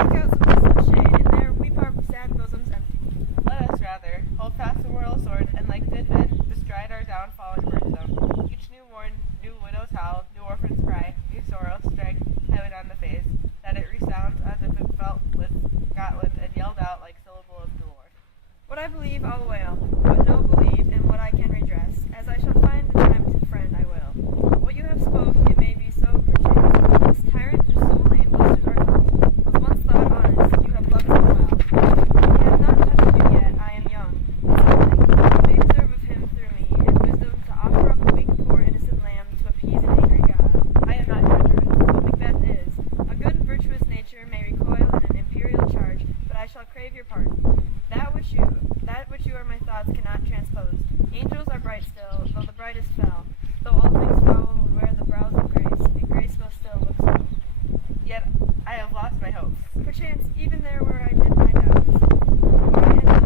seek out some distant shade, and there weep our sad bosoms empty. Let us rather hold fast the royal sword, and like good men, bestride our downfall and burn them. Each new morn, new widow's howl, new orphan's cry, new sorrow strike heaven on the face, that it resounds as if it felt with Scotland and yelled out like syllable of the Lord. What I believe I'll wail, what no believe, and what I can redress, as I shall find the time to friend I will. What you have spoke, it may be so perchance. This tyrant whose sole name was to our fault, was once thought honest, you have loved him well. He hath not touched you yet, I am young, and something, you may deserve of him through me, and wisdom to offer up a weak poor innocent lamb to appease an angry God. I am not treacherous, but Macbeth is. A good and virtuous nature may recoil in an imperial charge, but I shall crave your pardon. That which you are my thoughts cannot transpose. Angels are bright still, though the brightest fell. Though all things foul will wear the brows of grace, and grace will still look so. Yet I have lost my hopes. Perchance, even there where I did my doubts. Why and how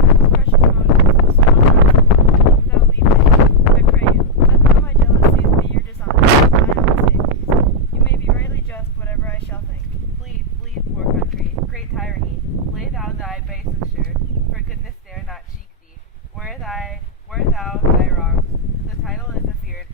those precious motives, those small ones alone, without leave taking, I pray you, let not my jealousies be your dishonor, my own safeties. You may be rightly just, whatever I shall think. Bleed, bleed, poor country, great tyranny, lay thou thy base assured, for goodness dare not cheek thee. Where thou thy wrongs, the title is afeard.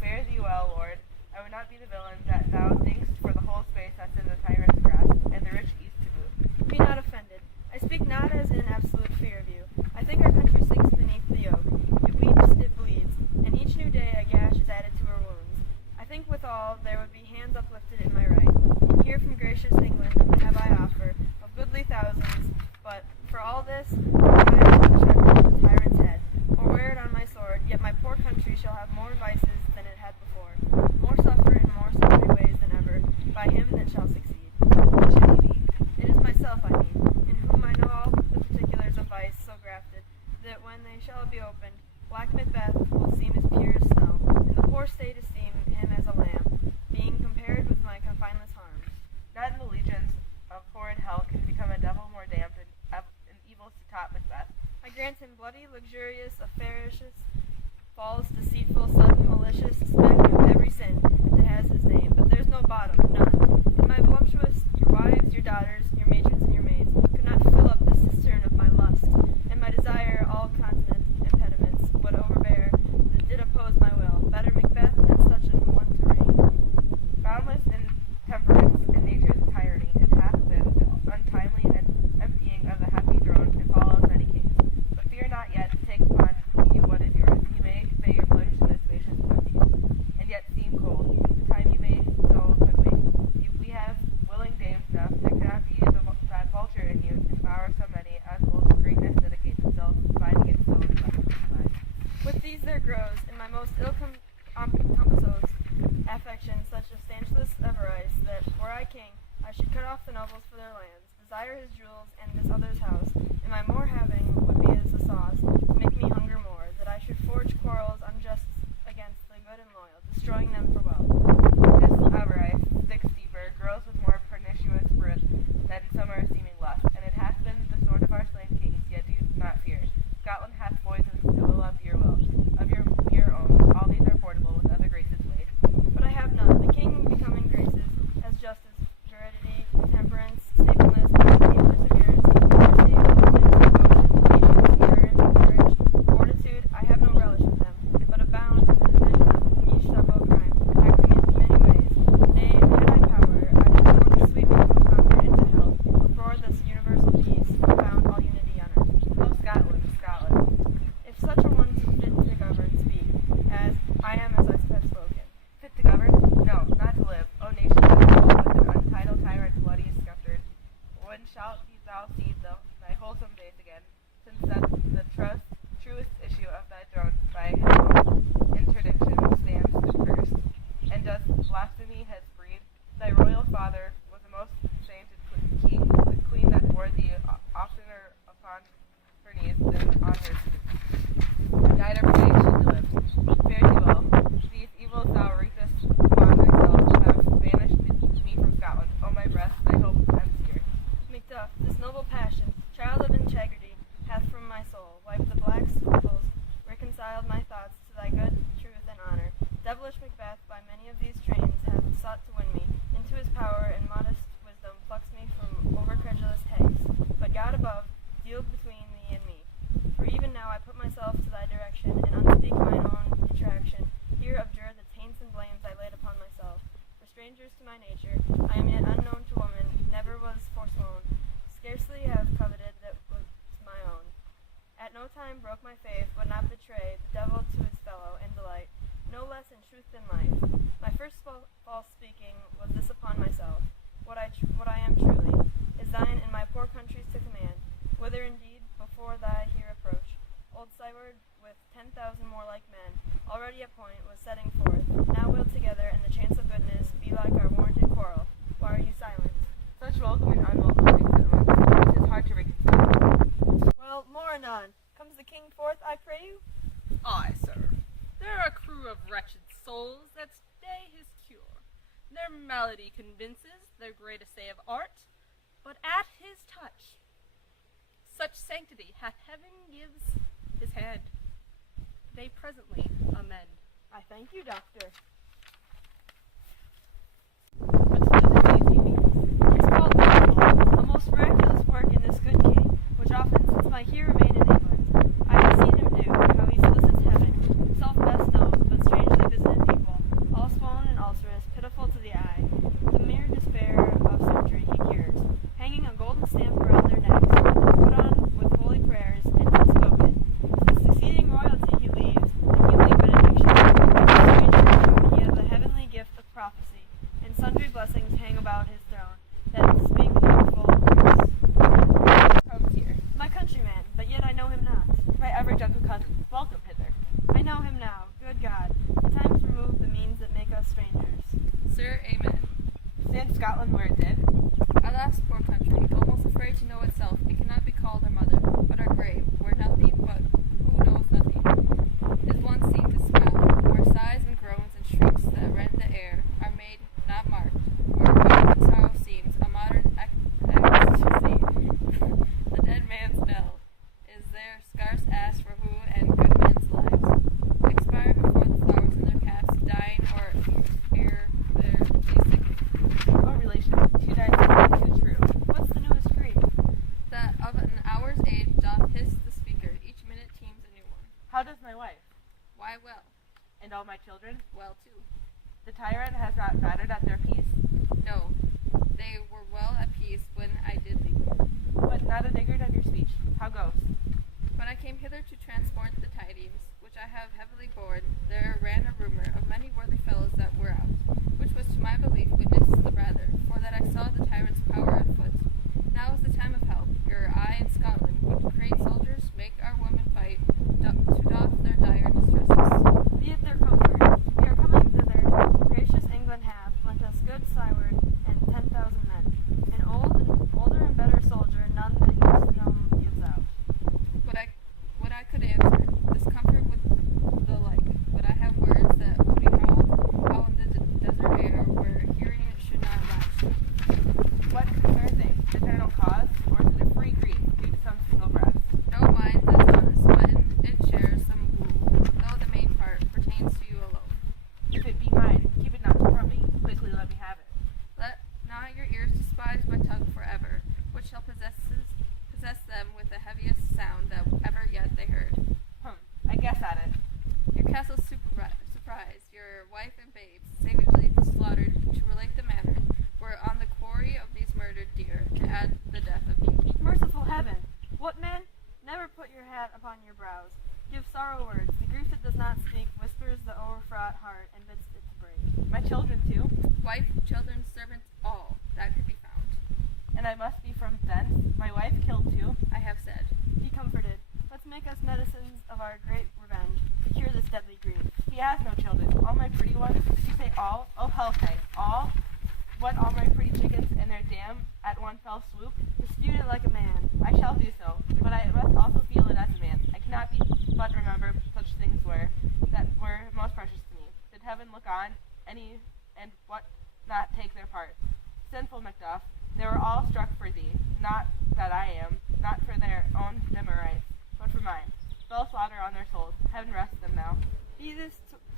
Fare thee well, Lord. I would not be the villain that thou thinkst for the whole space that's in the tyrant's grasp, and the rich east to boot. Be not offended. I speak not as in absolute fear of you. I think our country sinks beneath the yoke. It weeps, it bleeds, and each new day a gash is added to her wounds. I think withal there would be hands uplifted in my right. Here from gracious England have I offer of goodly thousands, but for all this I shall tread the tyrant's head, or wear it on my sword, yet my poor country shall have more vices than it had before, more suffer in more sundry ways than ever, by him that shall succeed. What should he be? It is myself, I mean, in whom I know all the particulars of vice so grafted, that when they shall be opened, black Macbeth will seem as pure as snow, and the poor state esteem him as a lamb, being compared with my confineless harms. Not in the legions of horrid hell can become a devil more damned and evils to top Macbeth. I grant him bloody, luxurious, avaricious, false, deceitful, sudden, malicious, suspect of every sin that has his name, but there's no bottom, none. In my voluptuous, your wives, your daughters, your matrons, and your maids could not fill up the cistern of my lust, and my desire all continent impediments would overbear that did oppose my will. Better Macbeth than such an one to reign. Boundless in temperance and nature's tyranny, it hath been untimely and emptying of the happy throne to follow many kings. But fear not yet to take upon you what is yours. You may say your pleasures in this spacious plenty, and yet seem cold. The time you may so quickly. If we have willing dames enough, there cannot be that vulture in you to devour so many as will to greatness dedicate themselves, finding it so inclined. With these there grows, in my most ill-composed affection, such a stanchless avarice, that, were I king, I should cut off the nobles for their lands, desire his jewels and this other's house, and my more having would be as a sauce, to make me hunger more, that I should forge quarrels unjust against the good and loyal, destroying them for wealth. This avarice sticks deeper, grows with more pernicious root than summer seeming lust, and it hath been the sword of our slain kings, yet do not fear. Scotland hath poisons to will of your will, of your own, all these are portable with other graces weighed. But I have none, the king becoming graces, as justice, veridity, temperance, stableness, piety, perseverance, mercy, boldness, devotion, patience, courage, fortitude, I have no relish with them, but abound in the division of each several crime, acting in many ways. Nay, had I power, I should at once sweep me from conquer into hell, before this universal peace found all unity on earth. Oh, Scotland, Scotland. If such a one fit to govern, speak, as I am as I have spoken. Fit to govern? No, not to live. O nation that is with an untitled tyrant bloody sceptred, when shalt thou see thy wholesome days again, since that the truest issue of thy throne by his own interdiction stands accursed, and doth blasphemy his breed? Thy royal father was the most sainted king, the queen that bore thee oftener upon her knees than on her feet. Died every day she lived. Fare thee well. These evils thou reapest upon thyself have banished me from Scotland. O my breath, thy hope ends here. Macduff, this noble passion, child of integrity, hath from my soul wiped the black scruples, reconciled my thoughts to thy good truth and honor. Devilish Macbeth by many of these trains hath sought to win me into his power and modest nature, I am yet unknown to woman, never was forsworn, scarcely have coveted that was my own. At no time broke my faith, would not betray the devil to his fellow, and delight, no less in truth than life. My first false speaking was this upon myself, what I am truly, is thine and my poor country's to command, whither indeed before thy here approach, old Syward with 10,000 more like men, already at point, was setting forth, now will together, and the chance of goodness, be like our warranted quarrel. Why are you silent? Such welcome and unwelcome things at once. 'Tis hard to reconcile. Well, more anon. Comes the king forth, I pray you? Aye, sir. They're a crew of wretched souls that stay his cure. Their malady convinces their great essay of art, but at his touch, such sanctity hath heaven gives his hand. They presently amend. I thank you, doctor. What's new today's evening? It's called Miracle, a most miraculous work in this good king, which often since my here remain in England, I have seen him do, how he solicits heaven, self best knows, but strangely visited people, all swollen and ulcerous, pitiful to the eye, the mere despair of surgery he cures, hanging a golden stamp around their necks, put on with holy prayers, and unspoken. The succeeding royalty he leaves, the healing benediction, the stranger he has a heavenly gift of prophecy, and sundry blessings hang about his throne, that speak beautiful words. Comes here. My countryman, but yet I know him not. My ever gentle cousin, welcome hither. I know him now, good God. The times remove the means that make us strangers. Sir, amen. Stand Scotland where it did. Alas, poor country, almost afraid to know itself, it cannot be called our mother, but our grave, where nothing but who knows nothing is once seen to smile, where sighs and groans and shrieks that rend the air are made not marked, where pain and sorrow seems a modern ecstasy. The dead man's knell is there scarce asked for who, and good men's lives expire before the flowers in their caps, dying or ere their basic. What relation? Too nice, too true. What's the newest grief? That of an hour's age doth hiss the speaker, each minute teems a new one. How does my wife? Why well? And all my children? Well too. The tyrant has not battered at their peace, No, they were well at peace when I did leave. but not a niggard of your speech. How goes? When I came hither to transport the tidings, which I have heavily borne, there ran a rumor of many worthy fellows that were out, which was to my belief witness the rather, for that I saw the tyrant's power afoot. Now is the time of help. Your eye in Scotland would create soldiers, make our women fight, to doff their dire distresses. Be it their comfort. We are coming thither. Gracious England hath lent us good Syward and 10,000 men. An older and better soldier, none that Christendom gives out. What I could answer, this comfort with the like, but I have words that will be held out in the desert air where hearing it should not last. What concerns they? The general cause, or is it a free grief due to some single breast? No mind that's honest, but it shares some woe, though the main part pertains to you alone. If it be mine, keep it not from me. Quickly let me have it. Let not your ears despise my tongue forever, which shall possess them with the heaviest sound that ever yet they heard. I guess at it. Your castle's surprise, your wife and babes, savagely slaughtered, to relate the manner, were on the quarry of these murdered deer, to add the death of you. Merciful heaven! What man? Never put your hat upon your brows. Give sorrow words. The grief that does not speak whispers the overfraught heart and bids it to break. My children too, Wife, children, servants, all that could be found. and I must be from thence. My wife killed too. I have said. Be comforted. Let's make us medicines of our great revenge to cure this deadly grief. He has no children. All my pretty ones. Did you say all? Oh, hell, say all. What, all my pretty chickens and their dam at one fell swoop? Dispute it like a man. I shall do so, but I must also feel it as a man. I cannot but remember such things that were most precious to me. Did heaven look on any and what not take their part? Sinful Macduff, they were all struck for thee, not that I am, not for their own dimmer rights, but for mine. Fell slaughter on their souls. Heaven rest them now. Be this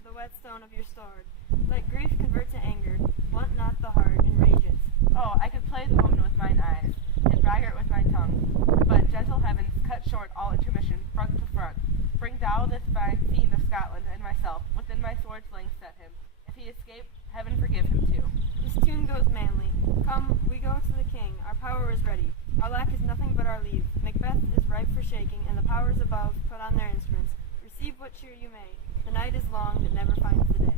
the whetstone of your sword. Let grief convert to anger. Want not the heart enrage it. Oh, I could play the woman with mine eyes, and braggart with my tongue. But gentle heavens, cut short all intermission, front to front. Bring thou this fine fiend of Scotland and myself, within my sword's length set him. If he escape, heaven forgive him too. This tune goes manly. Come, we go to the king. Our power is ready. Our lack is nothing but our leave. Macbeth is ripe for shaking, and the powers above put on their instruments. Receive what cheer you may. The night is long that never finds the day.